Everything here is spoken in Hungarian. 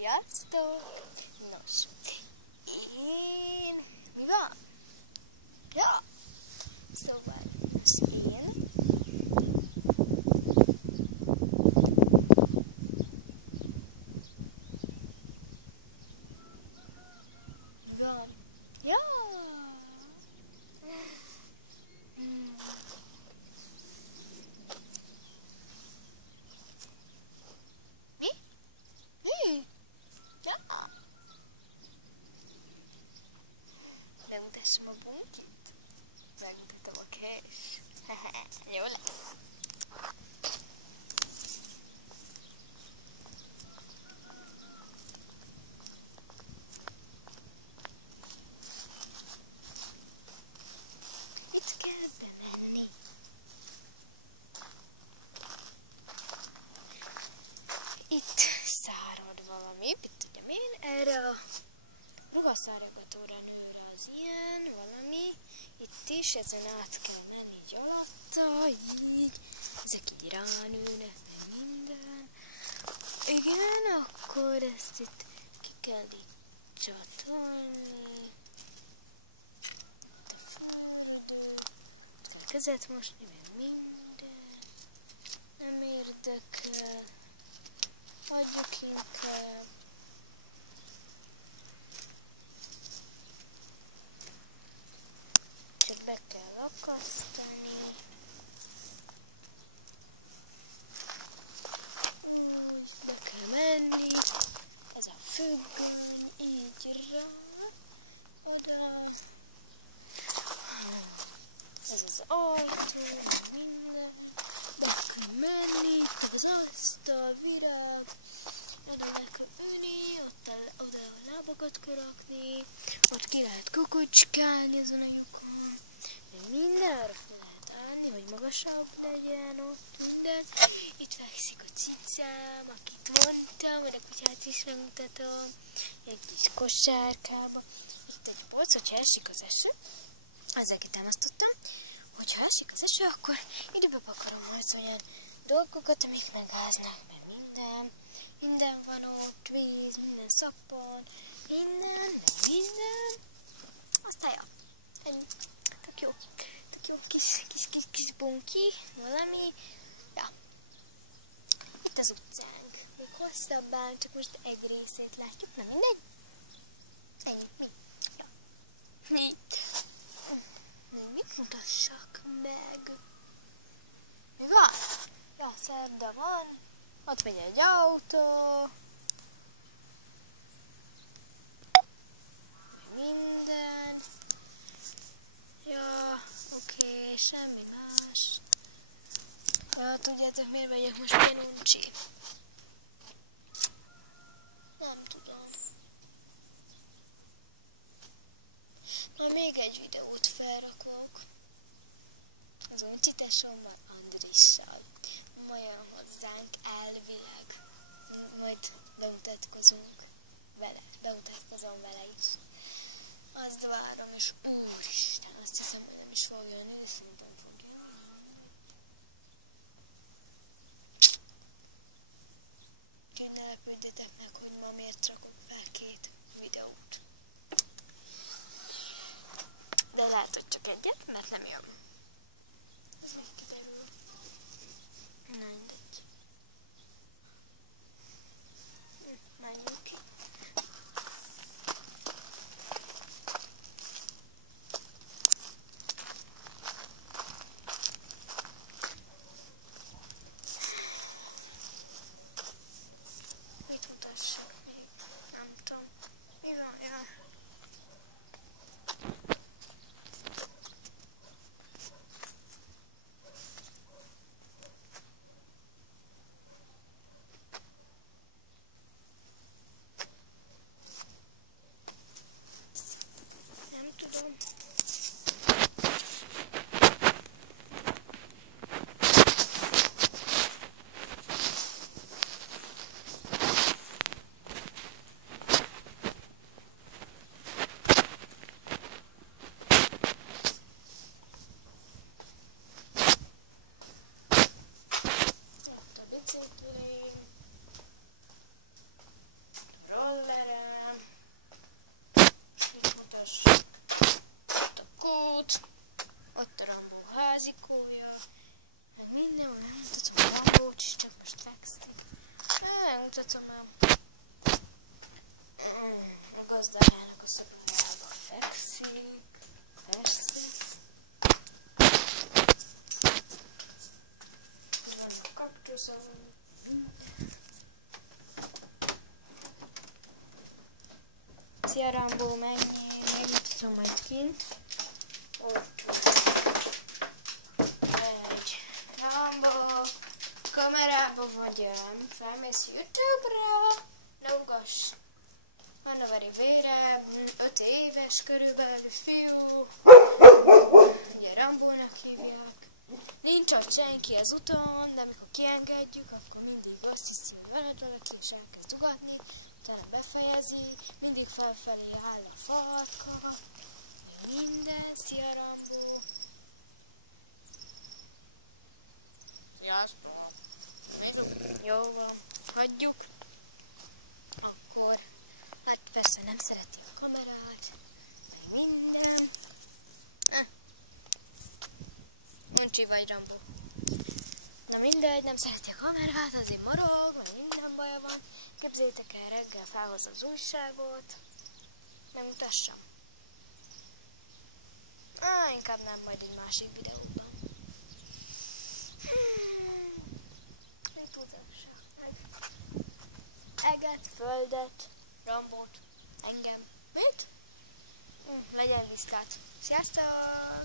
Sziasztok! Nos, mi van? Ja! Szóval, mi van? Ja! Megmutassam a bunkit? Megmutatom a kés. Jó lesz. Mit kell bevenni? Itt szárad valami, mit tudjam én, erre a ruhaszárogatóra nőre az ilyen, valami, itt is ezen át kell menni így alatta, így, ezek így ránőnek, meg minden. Igen, akkor ezt itt ki kell itt csatolni. Itt a fürdő, a kezet mosni, meg minden. Nem érdekel. Hagyjuk inkább. Csak be kell akasztani. Úgy be kell menni. Ez a függöny, így rá, oda. Ez az ajtó, minden. Be kell menni, itt az asztal, virág. Oda le kell ülni, oda a lábakat kell rakni. Ott ki lehet kukucskálni ezen a lyukon. Mindenre fel lehet állni, hogy magasabb legyen ott minden. Itt fekszik a cicám, akit mondtam, mert a kutyát is megmutatom. Egy kis kosárkába. Itt egy polc, hogyha esik az eső. Ezeket támasztottam. Hogyha esik az eső, akkor ide bepakarom majd olyan dolgokat, amik megáznak, mert minden. Minden van ott, víz, minden szappan, minden, meg minden. Aztán ja, ennyi. Tök jó kis bunki, valami. Ja. Itt az utcánk. Még hosszabb áll, csak most egy részét látjuk, na mindegy. Ennyi, mi? Ja. Mi? Mit mutassak meg? Mi van? Ja, szerda van. Ott megy egy autó. Minden. Ja, oké, semmi más. Tudjátok, miért megyek most Penuncsi? Nem tudom. Majd még egy videót felrakok. Az Uncsi tesómmal, Andrissal. Olyan hozzánk elvileg. Majd bemutatkozunk vele. Bemutatkozom vele is. Azt várom, és úristen, azt hiszem, hogy nem is fog jönni, de szerintem fog jönni. Úgyhogy ne lepődjetek meg, hogy ma miért rakok fel 2 videót. De lehet, hogy csak egyet, mert nem jön. Ez még kiderül. Na, mindegy. Menjünk ki. Mit mutassak még? Nem tudom. Mi van? Ja. gazdájának a szobájába fekszik. Persze. Ez a kaktuszom. Szia Rambó, megnyitottam majd kint. Ott egy Rambó kamerában vagyok. Felmész YouTube-ra, ne ugass. Anna-Mari Vére, 5 éves körülbelül fiú. Ugye Rambónak hívják. Nincs ott senki az úton, de amikor kiengedjük, akkor mindig azt hiszi, hogy veled valaki, és elkezd ugatni, utána befejezi, mindig felfelé áll a farka, minden, szia Rambó. Sziasztok! Jó van, hagyjuk. Akkor, hát persze nem szereti a kamerát, meg minden. Uncsi vagy Rambó. Na mindegy, nem szereti a kamerát, azért marog, meg minden baja van. Képzeljétek el, reggel felhozza az újságot. Megmutassam. Inkább nem, majd egy másik videóban. Mit tudassak meg? Eget, földet, Rambót, engem. Mit? Legyen viszkát. Sziasztok!